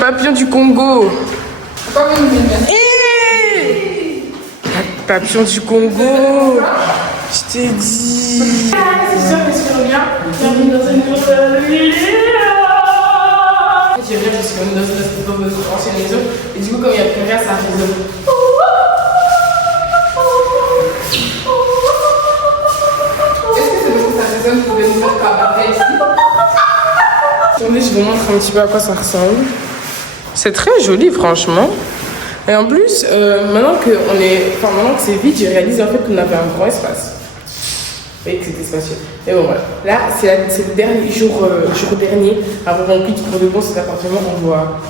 Papillon du Congo. Papillon du Congo. Je t'ai dit. C'est sûr, respire bien. Bienvenue dans une nouvelle vidéo. J'ai rien parce qu'on est dans notre ancienne maison. Et du coup, comme il n'y a plus rien, ça résonne. Est-ce que c'est parce que ça résonne pour des nouvelles cabarets ici? Attendez, je vous montre un petit peu à quoi ça ressemble. C'est très joli, franchement. Et en plus, maintenant que c'est vide, j'ai réalisé en fait qu'on avait un grand espace. Oui, que c'était spacieux. Et bon, voilà. Là, c'est le dernier jour dernier, avant qu'on quitte pour de bon cet appartement. On doit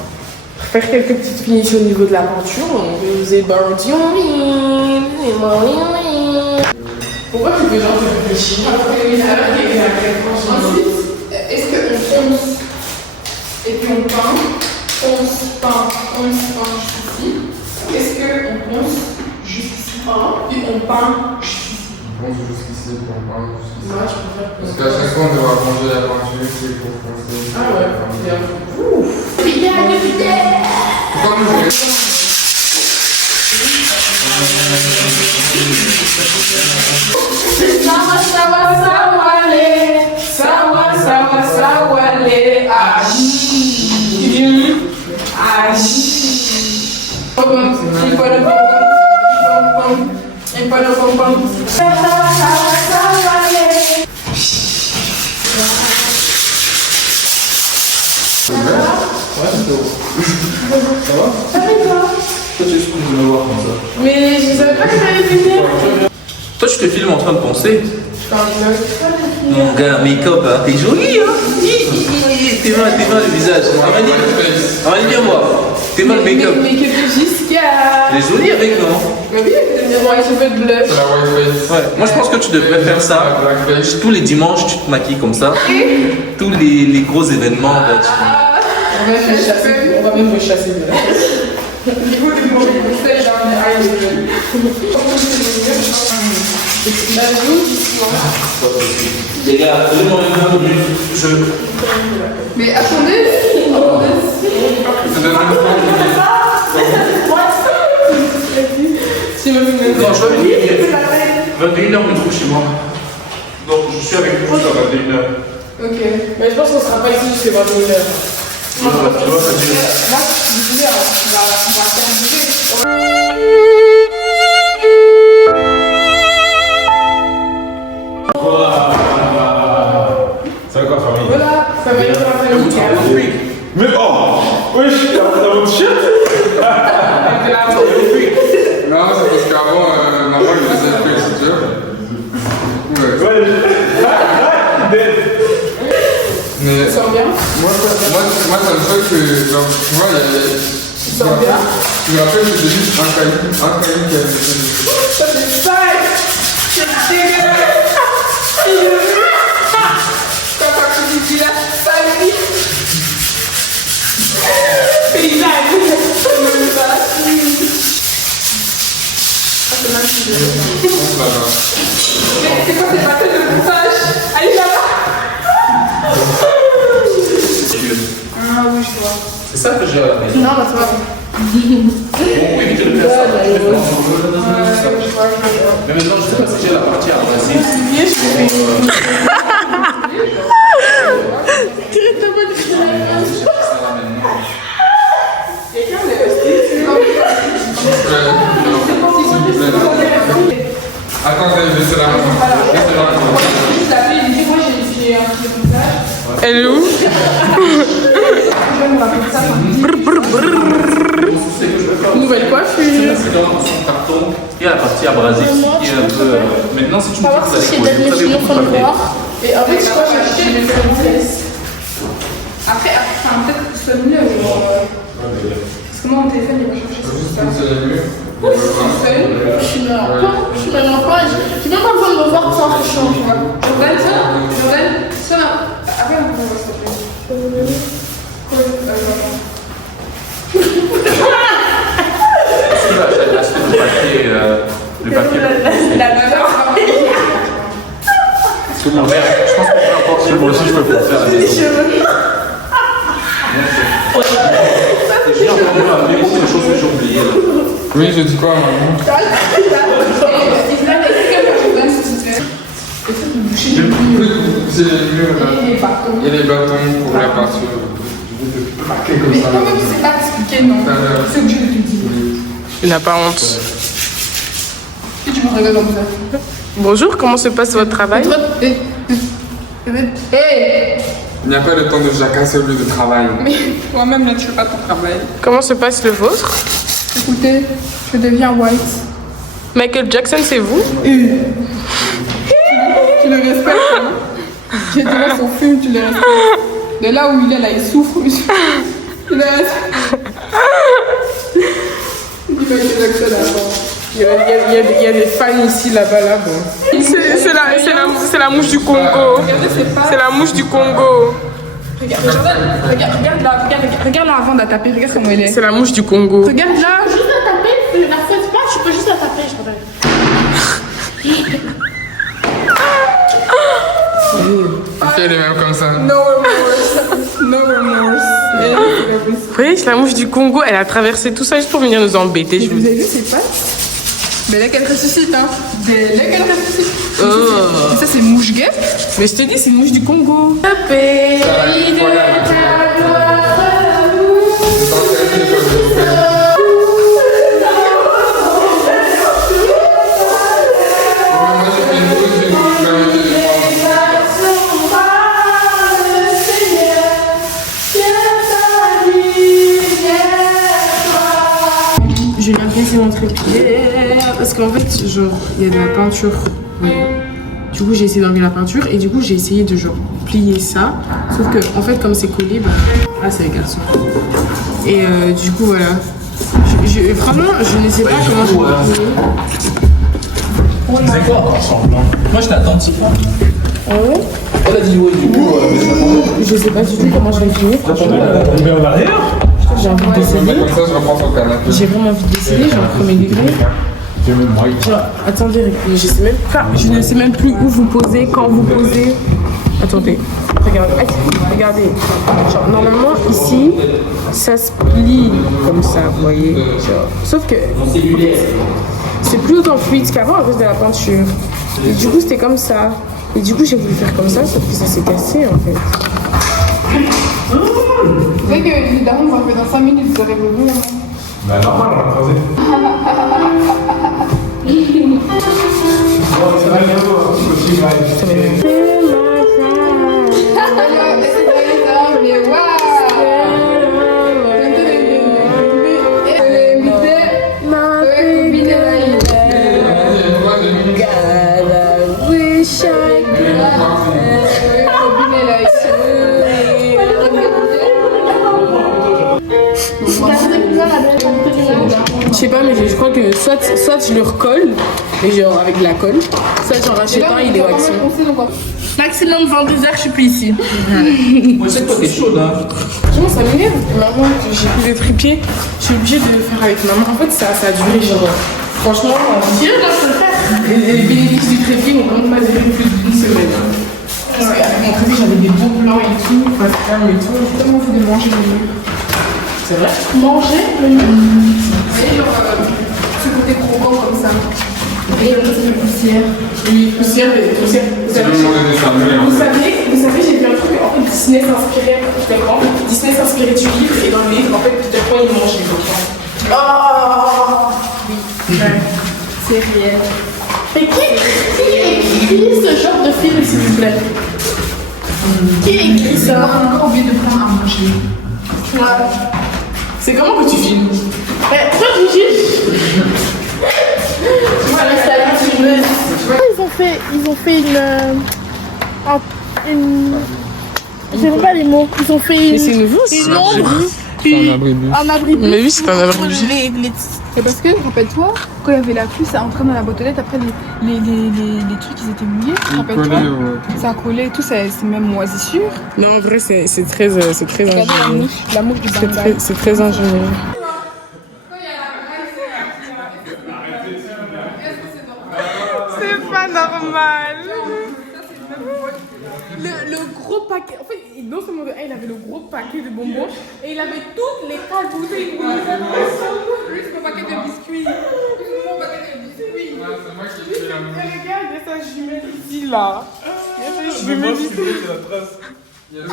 faire quelques petites finitions au niveau de la peinture. On peut user pourquoi tu peux genre te réfléchir? Ensuite, est-ce qu'on ponce et puis on peint? Ponce, peint jusqu'ici. Est-ce qu'on ponce jusqu'ici puis on peint jusqu'ici? On ponce jusqu'ici pour on peint jusqu'ici. Moi, je préfère parce qu'à chaque fois on devra ranger la peinture ici pour poncer. Ah ouais, bien. Pourquoi nous jouer? Ça va? Ça fait quoi? Toi tu es sûr que je veux me voir comme ça. Mais je savais pas que j'allais venir. Toi, je te filme en train de penser. Je fais un vlog. Mon gars, make-up, hein, t'es jolie, hein. T'es mal le visage. Amani, viens voir. T'es mal le make-up. Mais que de Giscard. Elle est jolie avec, non? Mais oui, elle devient un cheveu de blush. C'est la white face. Ouais. Moi, je pense que tu devrais faire ça. Tous les dimanches, tu te maquilles comme ça. Tous les gros événements, là, tu... On va même me chasser de là. Du coup, les mauvais conseils, j'ai un la joue, Les gars, donnez-moi une minute. mais attendez. Si vous me Non, je vais venir. 21h, on trouve chez moi. Donc, je suis avec vous jusqu'à 21h. Ok, mais je pense qu'on sera pas ici jusqu'à 21h. Tu vois, ça dit... Moi, si vous voulez, on va faire bouger. Ça va quoi, famille? Voilà, ça va être la famille. Mais oh! Wesh, t'as votre t-shirt? Non, c'est parce qu'avant, maman il faisait le si tu veux. Ouais. Mais Ça sent bien? moi ça me fait que, genre, tu vois, il y a. Ça sent bien? Tu me rappelles que j'ai juste un caillou qui a fait. Ça c'est sale! C'est dégueulasse! T'as pas que tu dis la salerie! Paysage! C'est quoi ces bateaux de montage? Allez là-bas! Ah oui, je vois. C'est ça que j'ai à la maison. Non, bah c'est pas Bon, oui, tu le fais ça. je vois. Mais maintenant, je sais pas si j'ai la partie abrasive. Attendez, laissez la main. Elle est où? Nouvelle coiffure. C'est dans son carton. Il y a la partie abrasive qui est un peu... Maintenant, si tu me dis que vous allez coller, vous savez beaucoup parler. Et en fait, je crois que j'ai acheté des fesses. Après, peut-être que ce soit mieux. Parce que moi, mon téléphone, il va chercher Juste ça. une seule mieux. Je suis dans un coin, j'ai même pas besoin de me voir sans que je change, tu vois. Jordan, ça, après on peut voir ça. Est-ce que là, j'ai acheté le papier La valeur. Parce que mon verre, je pense qu'on peut encore... Moi aussi, je peux faire la maison. Oui, je dis quoi, maman? C'est mieux là. Il y a les bâtons pour la peinture. Je vais te marquer comme ça. Comment tu sais pas t'expliquer, non? C'est ce que je te dis. Il n'a pas honte. Et tu me regardes comme ça. Bonjour, comment se passe votre travail? Hey! Il n'y a pas de temps de jacasser au lieu de travail. Mais toi-même, là, tu fais pas ton travail. Comment se passe le vôtre? Écoutez, je deviens white. Michael Jackson, c'est vous? Tu le respectes, hein? J'ai devant son film, tu le respectes. De là où il est, là, il souffre. Tu le respectes. Michael Jackson, là-bas. Il y a des fans ici, là-bas, là. Bon. C'est la mouche du Congo. Regardez, c'est pas... C'est la mouche du Congo. Regarde là avant de la taper, regarde comment elle est. C'est la mouche du Congo. Regarde là. Juste la taper, la faites pas, tu peux juste la taper, je t'en Elle est même comme ça. No remorse. No remorse. Oui, c'est la mouche du Congo. Elle a traversé tout ça juste pour venir nous embêter. Je Vous avez vu ses pattes? Mais là qu'elle ressuscite, hein. Là qu'elle ressuscite. Oh. Et ça, c'est mouche guêpe. Mais je te dis, c'est une mouche du Congo. Je viens de casser mon trépied parce qu'en fait, genre, il y a de la peinture. Ouais. Du coup, j'ai essayé d'enlever la peinture et du coup, j'ai essayé de genre plier ça. Sauf que, en fait, comme c'est collé, bah. Ah, c'est les garçons. Et du coup, voilà. Franchement, je ne sais pas comment je vais plier. C'est quoi? Moi, je t'attends ce soir. Ah ouais? Elle a dit ouais, du coup. Je sais pas du tout comment je vais plier. On met en arrière. J'ai envie d'essayer. Comme ça, je reprends ton canapé. J'ai vraiment envie d'essayer, genre premier degré. Genre, attendez, je ne sais même plus où vous posez, quand vous posez. Attendez, regardez. Genre, normalement, ici, ça se plie comme ça, vous voyez. Genre, sauf que c'est plus autant fluide qu'avant à cause de la peinture. Et du coup, c'était comme ça. Et du coup, j'ai voulu faire comme ça, sauf que ça s'est cassé en fait. Vous savez que les darons vont faire dans 5 minutes, vous aurez le bon. Bah, normal, on l'a croisé. Ça va bien, Ça m'énerve. Mais Je sais pas, mais je crois que soit je le recolle, mais genre avec de la colle, soit j'en rachète un, il est waxé. Maximum 22h, je suis plus ici. Moi, c'est toi, t'es chaude, hein. Franchement, ça m'énerve. Maman, j'ai plus de trépied, je suis obligée de le faire avec maman. En fait, ça a duré genre. Franchement, les bénéfices du trépied ont vraiment pas duré plus d'une semaine. Parce qu'avec mon trépied, j'avais des beaux blancs et tout, pas de ferme et tout. J'ai tellement envie de manger le mur. C'est vrai? manger le mur. Vous voyez, genre, ce côté croquant comme ça. Et l'autre, c'est la poussière. Oui, poussière. Vous savez, j'ai vu un truc, en fait, Disney s'inspirait du livre, et dans le livre, en fait, Peter Pan, il mange les coquins. Oh oui. C'est réel. Mais qui écrit ce genre de film, s'il vous plaît? Qui écrit On ça? a encore oublié de prendre à manger. C'est comment que tu filmes? Mais toi, tu juges? Voilà, c'est la filmeuse. Ils ont fait une... Je sais pas les mots. Ils ont fait Mais c'est nouveau, c'est une ombre. Puis un abri bleu. Mais oui, c'est un abri bleu. Et parce que, rappelle-toi, quand il y avait la pluie, ça entrait dans la boîte aux lettres, après les trucs ils étaient mouillés, rappelle-toi. Ça a collé et tout, c'est même moisissure. Non, en vrai, c'est très Regardez ingénieux. la mouche du bambal. C'est très ingénieux. C'est pas normal. Le gros paquet, en fait, il non seulement de un, il avait le gros paquet de bonbons et il avait toutes les 4 bouteilles de ensemble. Plus le paquet de biscuits. Plus mon paquet de biscuits. Ouais, c'est moi qui ai fait la mouche. Regarde, il y a sa jumelle ici là. Il y a sa jumelle ici. C'est la trace. Il y a le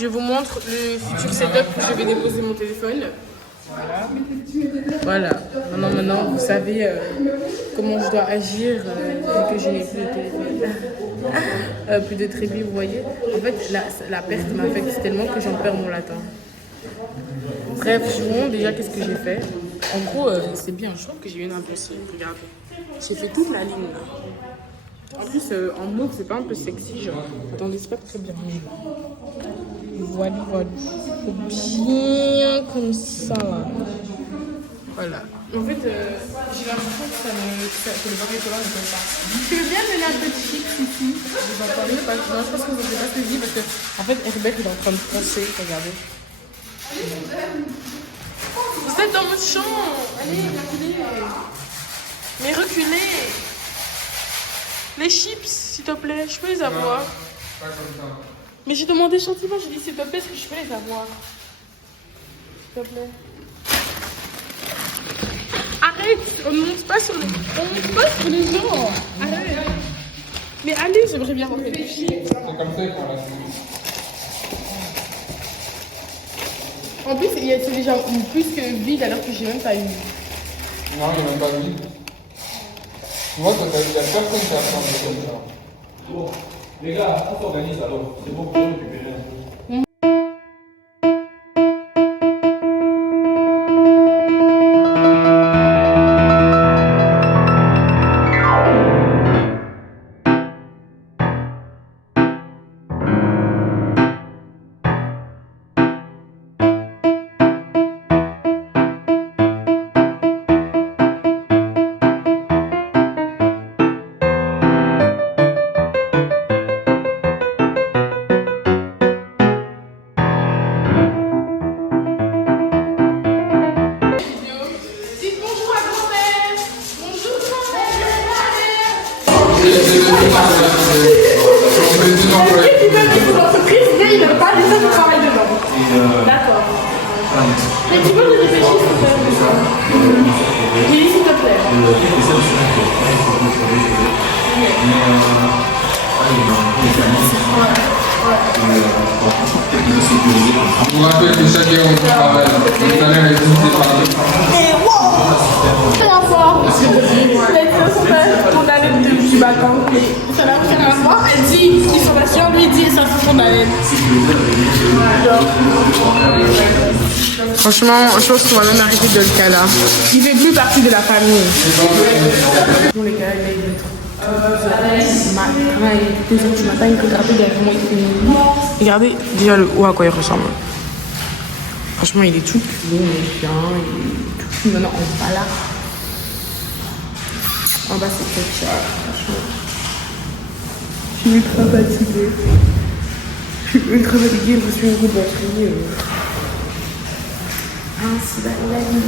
Je vous montre le futur setup où je vais déposer mon téléphone. Voilà. Maintenant, vous savez comment je dois agir vu que je n'ai plus de téléphone. Plus de trépied, vous voyez. En fait, la perte m'affecte tellement que j'en perds mon latin. Bref, je vous montre déjà qu'est-ce que j'ai fait. En gros, c'est bien. Je trouve que j'ai une impression. Regardez. J'ai fait toute la ligne là. En plus, en mauve, c'est pas un peu sexy, genre. Attendez, c'est pas très bien. Voilà. Bien comme ça, là. Voilà. En fait, j'ai l'impression que le baril collant ne peut pas. Tu veux bien donner un peu de chips ici? Je vais en parler parce que non, je pense que vous n'avez pas saisi parce que, en fait, Herbert il est en train de foncer. Regardez. Vous êtes dans votre champ. Allez, reculez. Mais reculez. Les chips, s'il te plaît, je peux les avoir. Pas comme ça. Mais j'ai demandé gentiment, j'ai dit s'il te plaît, est-ce que je peux les avoir? S'il te plaît. Arrête, on ne monte pas sur les gens. Arrête. Mais allez, j'aimerais bien rentrer des chips. C'est comme ça qu'on l'a fait. En plus, c'est déjà plus que vide alors que j'ai même pas eu. Non, il n'y a même pas vide. Moi, il y a personne qui a fait comme ça. Bon, les gars, on s'organise alors. C'est bon pour nous récupérer un peu. L'entreprise, mais il ne veut pas laisser son travail dedans. D'accord. Mais tu veux que je réfléchisse, s'il te plaît? J'ai dit, s'il te plaît. Je vous rappelle que chaque heure on travaille. Le salaire est divisé par deux. Rien à voir. Les deux sont condamnés du bâton. Ça n'a rien à voir. Elle dit qu'ils sont patients, lui dit ça se condamné. Franchement, je pense qu'on va même arrêter de le cas là. Il fait plus partie de la famille. Bon, les gars, là, il est trop. Matin, 2h du matin, regardez derrière moi, il fait nuit. Regardez déjà le haut à quoi il ressemble. Franchement, il est tout long, il est bien, il est tout maintenant en bas là. En bas, c'est quelque chose, franchement. Je suis ultra fatiguée. Je suis ultra fatiguée, je suis une goutte batterie. Ah, c'est la vie.